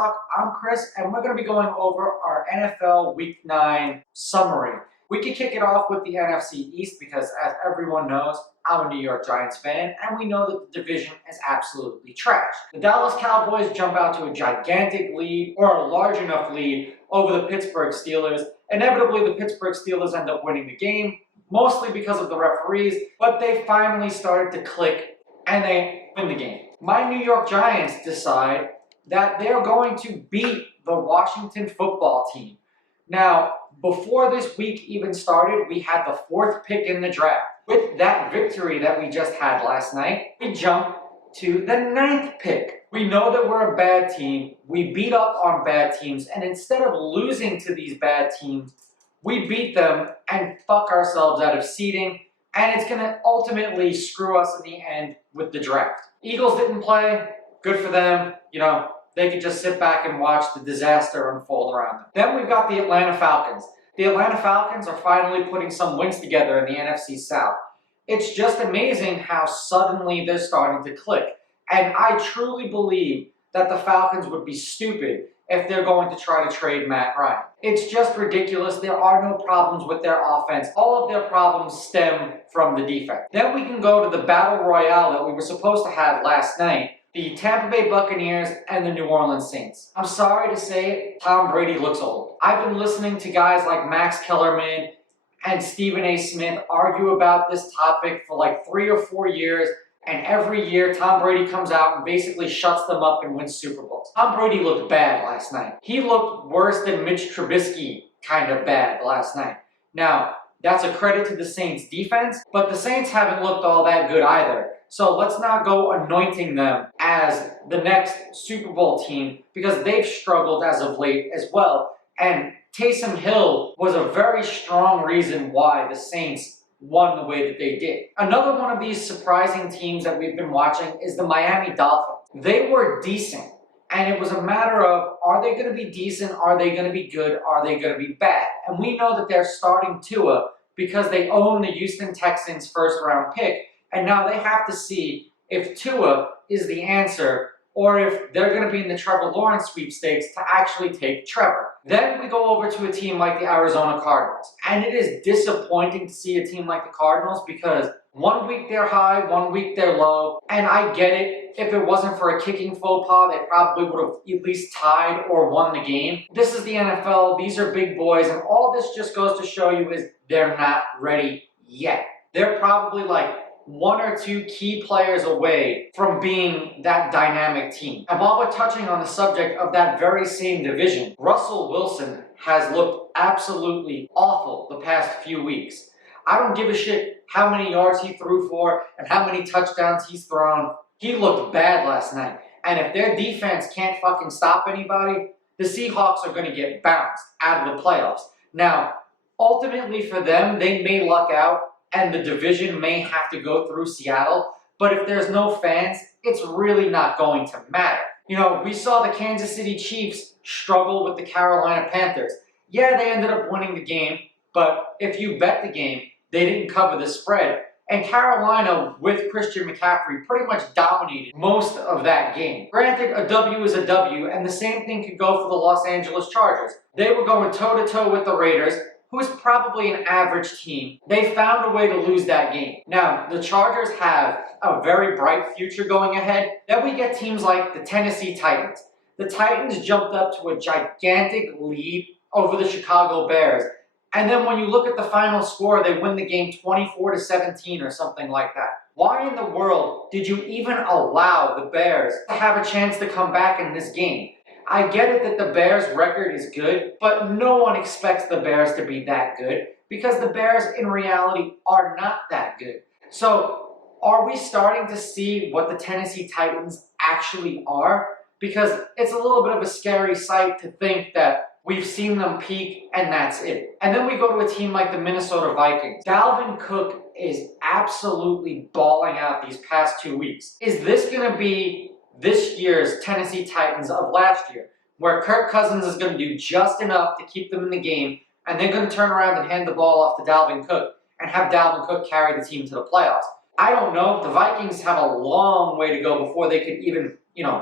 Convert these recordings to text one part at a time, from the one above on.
Talk. I'm Chris, and we're going to be going over our NFL Week 9 summary. We could kick it off with the NFC East because, as everyone knows, I'm a New York Giants fan, and we know that the division is absolutely trash. The Dallas Cowboys jump out to a gigantic lead, or a large enough lead, over the Pittsburgh Steelers. Inevitably, the Pittsburgh Steelers end up winning the game, mostly because of the referees, but they finally started to click, and they win the game. My New York Giants decide that they're going to beat the Washington football team. Now, before this week even started, we had the 4th pick in the draft. With that victory that we just had last night, we jump to the 9th pick. We know that we're a bad team. We beat up on bad teams, and instead of losing to these bad teams, we beat them and fuck ourselves out of seeding, and it's going to ultimately screw us in the end with the draft. Eagles didn't play. Good for them. They could just sit back and watch the disaster unfold around them. Then we've got the Atlanta Falcons. The Atlanta Falcons are finally putting some wins together in the NFC South. It's just amazing how suddenly they're starting to click. And I truly believe that the Falcons would be stupid if they're going to try to trade Matt Ryan. It's just ridiculous. There are no problems with their offense. All of their problems stem from the defense. Then we can go to the battle royale that we were supposed to have last night. The Tampa Bay Buccaneers and the New Orleans Saints. I'm sorry to say it, Tom Brady looks old. I've been listening to guys like Max Kellerman and Stephen A. Smith argue about this topic for like 3 or 4 years, and every year Tom Brady comes out and basically shuts them up and wins Super Bowls. Tom Brady looked bad last night. He looked worse than Mitch Trubisky kind of bad last night. Now, that's a credit to the Saints defense, but the Saints haven't looked all that good either. So let's not go anointing them as the next Super Bowl team because they've struggled as of late as well. And Taysom Hill was a very strong reason why the Saints won the way that they did. Another one of these surprising teams that we've been watching is the Miami Dolphins. They were decent, and it was a matter of, are they going to be decent? Are they going to be good? Are they going to be bad? And we know that they're starting Tua because they own the Houston Texans' first-round pick. And now they have to see if Tua is the answer or if they're going to be in the Trevor Lawrence sweepstakes to actually take Trevor. Then we go over to a team like the Arizona Cardinals. And it is disappointing to see a team like the Cardinals because 1 week they're high, 1 week they're low. And I get it. If it wasn't for a kicking faux pas, they probably would have at least tied or won the game. This is the NFL. These are big boys. And all this just goes to show you is they're not ready yet. They're probably like 1 or 2 key players away from being that dynamic team. And while we're touching on the subject of that very same division, Russell Wilson has looked absolutely awful the past few weeks. I don't give a shit how many yards he threw for and how many touchdowns he's thrown. He looked bad last night. And if their defense can't fucking stop anybody, the Seahawks are going to get bounced out of the playoffs. Now, ultimately for them, they may luck out and the division may have to go through Seattle, but if there's no fans, it's really not going to matter. We saw the Kansas City Chiefs struggle with the Carolina Panthers. Yeah, they ended up winning the game, but if you bet the game, they didn't cover the spread. And Carolina, with Christian McCaffrey, pretty much dominated most of that game. Granted, a W is a W, and the same thing could go for the Los Angeles Chargers. They were going toe-to-toe with the Raiders, who's probably an average team. They found a way to lose that game. Now, the Chargers have a very bright future going ahead. Then we get teams like the Tennessee Titans. The Titans jumped up to a gigantic lead over the Chicago Bears. And then when you look at the final score, they win the game 24-17 or something like that. Why in the world did you even allow the Bears to have a chance to come back in this game? I get it that the Bears' record is good, but no one expects the Bears to be that good because the Bears, in reality, are not that good. So, are we starting to see what the Tennessee Titans actually are? Because it's a little bit of a scary sight to think that we've seen them peak and that's it. And then we go to a team like the Minnesota Vikings. Dalvin Cook is absolutely balling out these past 2 weeks. Is this going to be this year's Tennessee Titans of last year, where Kirk Cousins is going to do just enough to keep them in the game, and they're going to turn around and hand the ball off to Dalvin Cook and have Dalvin Cook carry the team to the playoffs? I don't know. The Vikings have a long way to go before they could even,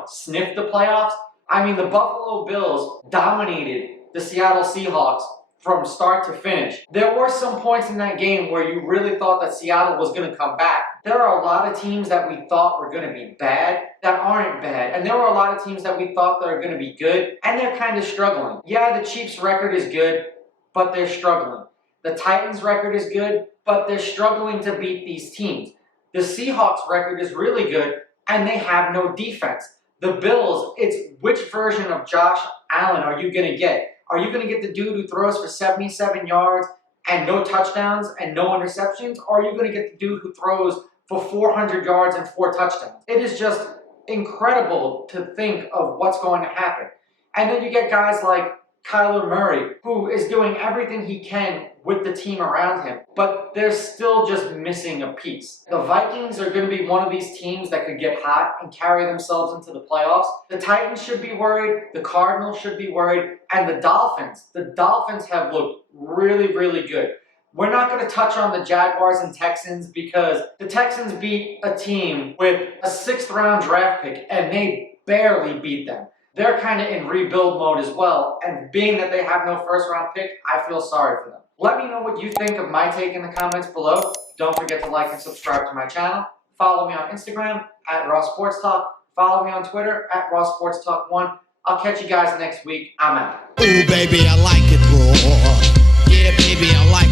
sniff the playoffs. I mean, the Buffalo Bills dominated the Seattle Seahawks from start to finish. There were some points in that game where you really thought that Seattle was going to come back. There are a lot of teams that we thought were going to be bad that aren't bad. And there were a lot of teams that we thought that are going to be good, and they're kind of struggling. Yeah, the Chiefs' record is good, but they're struggling. The Titans' record is good, but they're struggling to beat these teams. The Seahawks' record is really good, and they have no defense. The Bills, it's which version of Josh Allen are you going to get? Are you going to get the dude who throws for 77 yards and no touchdowns and no interceptions? Or are you going to get the dude who throws for 400 yards and 4 touchdowns? It is just incredible to think of what's going to happen. And then you get guys like Kyler Murray, who is doing everything he can with the team around him, but they're still just missing a piece. The Vikings are going to be one of these teams that could get hot and carry themselves into the playoffs. The Titans should be worried, the Cardinals should be worried, and the Dolphins have looked really, really good. We're not going to touch on the Jaguars and Texans because the Texans beat a team with a 6th round draft pick and they barely beat them. They're kind of in rebuild mode as well, and being that they have no 1st round pick, I feel sorry for them. Let me know what you think of my take in the comments below. Don't forget to like and subscribe to my channel. Follow me on Instagram at Raw Sports Talk. Follow me on Twitter at Raw Sports Talk 1. I'll catch you guys next week. I'm out. Ooh, baby, I like it raw. Yeah, baby, I like it.